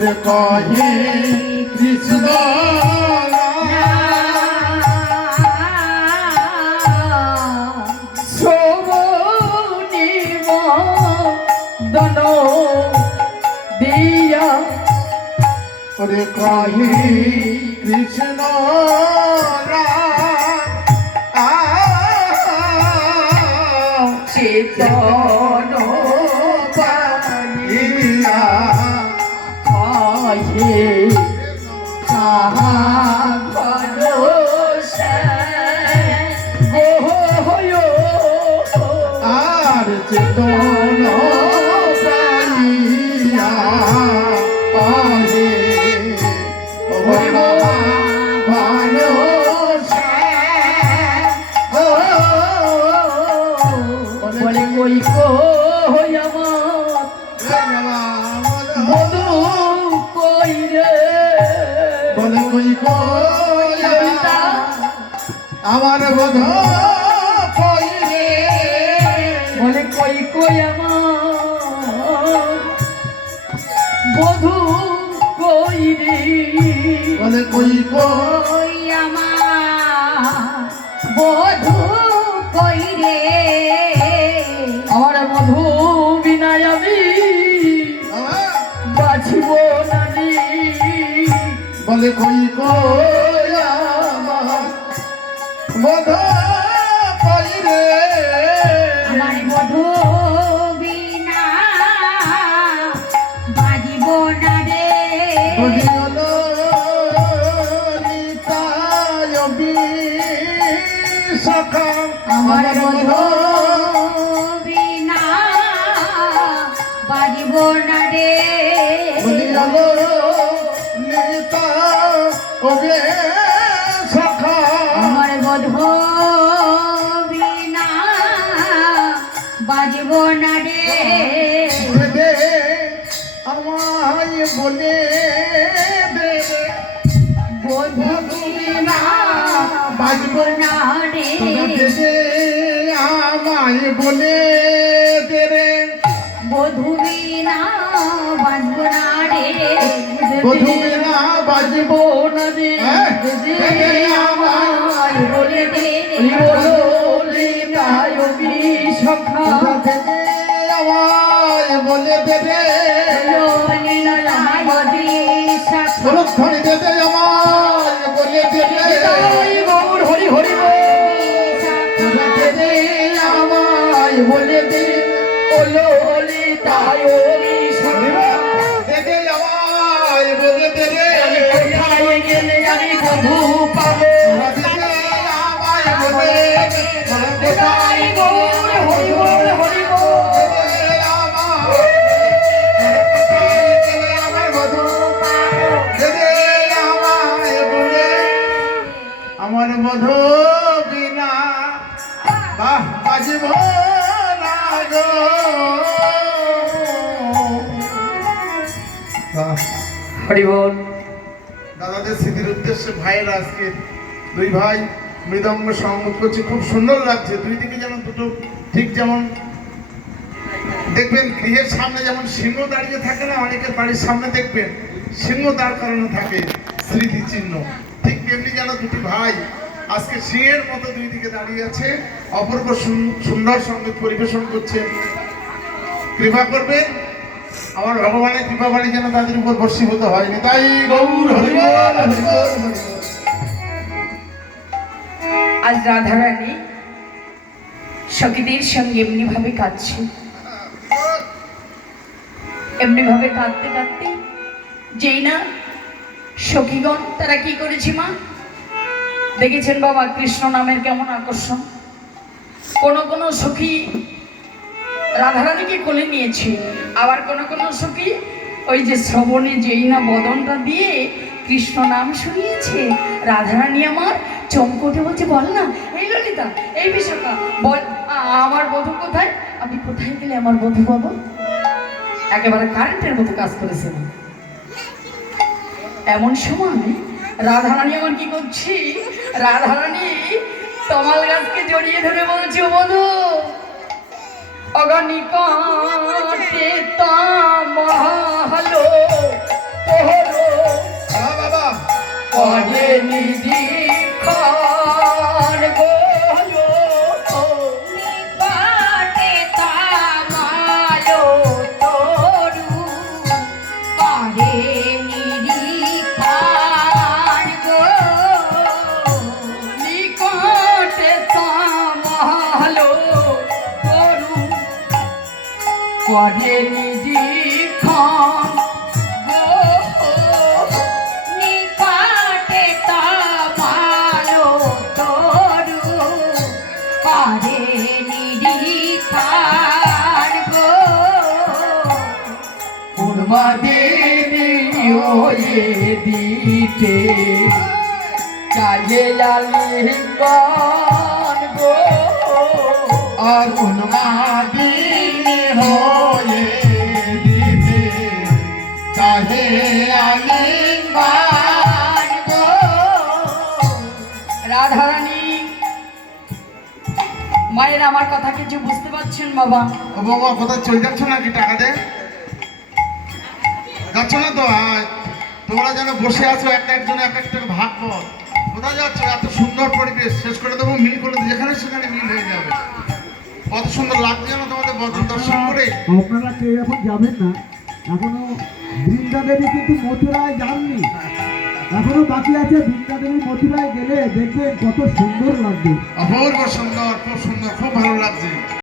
ওরে কহে কৃষ্ণ ওরে কহে কৃষ্ণ চেতন আমার বোধ কই রে বলে কই কই আমার বধু কই রে বলে কই কই? কই আমার বধু কই রে আমার মধু বিনায় আমি বাঁচিব না বলে কই কইয়া বোধ কই রে। আমার বধু বিনা বাজিব না রে। আমার বধু বিনা বাজিব না রে। নিতা ওবে বাজিব না রে আমায় বলে দে। বধু বিনা বাজিব না রে। আমায় বলে রে। বধু বিনা বাজব না রে। বধূ বিনা বাজব না রে। আমায় বলে তাই সখা বলে দে রে বলধ্বনি দে দে আমায় বলে দে রে হরি হরি দে দে আমায় বলে তাই ওলি সখা দে দে আমায় বলে দে। কোথায় আমার বধু বিনা। বাহ বাজিব না গো। বাহ, হরি বল। দাদাদের স্মৃতির উদ্দেশ্যে ভাইয়েরা আজকে দুই ভাই মৃদঙ্গ সংগত করছে। খুব সুন্দর লাগছে। দুই দিকে যেমন দুটো ঠিক যেমন দেখবেন গৃহের সামনে যেমন সিংহ দাঁড়িয়ে থাকে না অনেকের বাড়ির সামনে দেখবেন সিংহ দাঁড় করানো থাকে স্মৃতি চিহ্ন ঠিক তেমনি যেন দুটি ভাই আজকে সিংহের মতো দুই দিকে দাঁড়িয়ে আছে, অপূর্ব সুন্দর সংগীত পরিবেশন করছে কৃপা করবেন, আমার ভগবানের কৃপা বাড়ি যেন তাদের উপর বর্ষীভূত হয়নি তাই গৌর আজ রাধারানী সখীদের সঙ্গে এমনি ভাবে কাঁদছে। এমনি ভাবে কাঁদতে কাঁদতে যেই না সখীগণ, তারা কি করেছি মা? দেখেছেন বাবা কৃষ্ণ নামের কেমন আকর্ষণ। কোন কোন সখী রাধারানীকে কোলে নিয়েছে, আবার কোন কোন সখী ওই যে শ্রবণে যেই না বদনটা দিয়ে কৃষ্ণ নাম শুনিয়েছে, রাধারানী আমার চমকটে বলছে, বল না, এই ললিতা, এই বিশাখা, বল আমার বধূ কোথায়? আমি কোথায় গেলে আমার বধূ পাবো? একেবারে কারেন্টের মতো কাজ করেছে। এমন সময় রাধারানী আমার কি করছি? রাধারানী তমাল গাছকে জড়িয়ে ধরে বলছি ও বধূ করে নিরীক্ষণ। গো নিপাটে তামালো তরু। করে নিরীক্ষণ গো উন্মাদিনী হয়ে দিতে চাইয়ে আলিঙ্গন গো আর উন্মাদিনী হয়ে মায়ের আমার কথা কিছু বুঝতে পারছেন বাবা? ও বাবা কোথায় চলে যাচ্ছ নাকি টাকা দে যাচ্ছ না তো? তোমরা যেন বসে আছো একটা একজন এক একটা ভাগ কর। কোথায় যাচ্ছ? এত সুন্দর পরিবেশ। শেষ করে দেবো মিল করে দেবো। যেখানে সেখানে মিল হয়ে যাবে। কত সুন্দর লাগছে যেন তোমাদের বদল দর্শন করে। আপনারা কেউ এখন যাবেন না? এখনও বৃন্দা দেবী কিন্তু মথুরায় যাননি। এখনও বাকি আছে বিদ্যাদেবী প্রতিভায় গেলে দেখবেন কত সুন্দর লাগবে। অপূর্ব সুন্দর, খুব সুন্দর, খুব ভালো লাগছে।